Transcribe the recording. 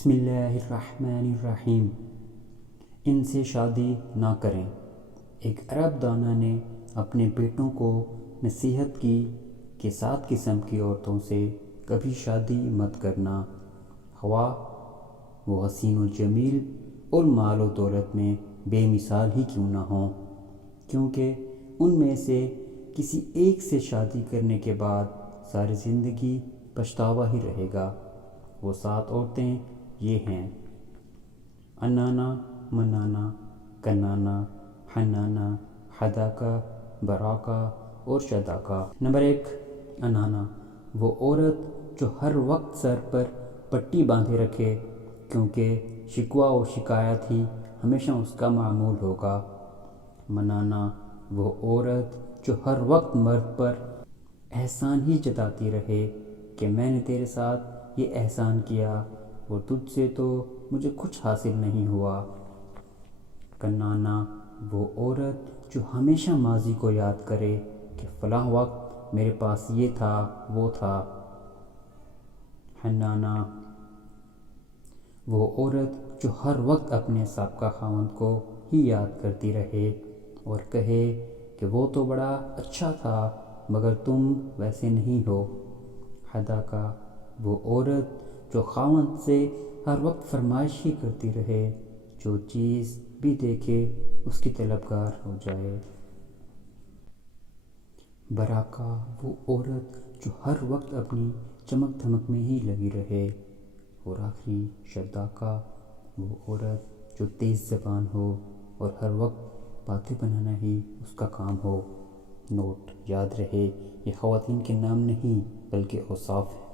بسم اللہ الرحمن الرحیم۔ ان سے شادی نہ کریں۔ ایک عرب دانا نے اپنے بیٹوں کو نصیحت کی کہ 7 قسم کی عورتوں سے کبھی شادی مت کرنا، خواہ وہ حسین و جمیل اور مال و دولت میں بے مثال ہی کیوں نہ ہوں، کیونکہ ان میں سے کسی ایک سے شادی کرنے کے بعد ساری زندگی پچھتاوا ہی رہے گا۔ وہ 7 عورتیں یہ ہیں: انانا، منانا، کنانا، حنانا، حداقہ، براقہ اور شداقہ۔ نمبر 1، انانا، وہ عورت جو ہر وقت سر پر پٹی باندھے رکھے، کیونکہ شکوہ و شکایت ہی ہمیشہ اس کا معمول ہوگا۔ منانا، وہ عورت جو ہر وقت مرد پر احسان ہی جتاتی رہے کہ میں نے تیرے ساتھ یہ احسان کیا اور تجھ سے تو مجھے کچھ حاصل نہیں ہوا۔ کنانا، وہ عورت جو ہمیشہ ماضی کو یاد کرے کہ فلاں وقت میرے پاس یہ تھا، وہ تھا۔ حنانا، وہ عورت جو ہر وقت اپنے سابقہ خاوند کو ہی یاد کرتی رہے اور کہے کہ وہ تو بڑا اچھا تھا مگر تم ویسے نہیں ہو۔ حداقہ، وہ عورت جو خاوند سے ہر وقت فرمائش ہی کرتی رہے، جو چیز بھی دیکھے اس کی طلبگار ہو جائے۔ براقہ، وہ عورت جو ہر وقت اپنی چمک دھمک میں ہی لگی رہے۔ اور آخری شداقہ، وہ عورت جو تیز زبان ہو اور ہر وقت باتیں بنانا ہی اس کا کام ہو۔ نوٹ: یاد رہے، یہ خواتین کے نام نہیں بلکہ اوصاف ہیں۔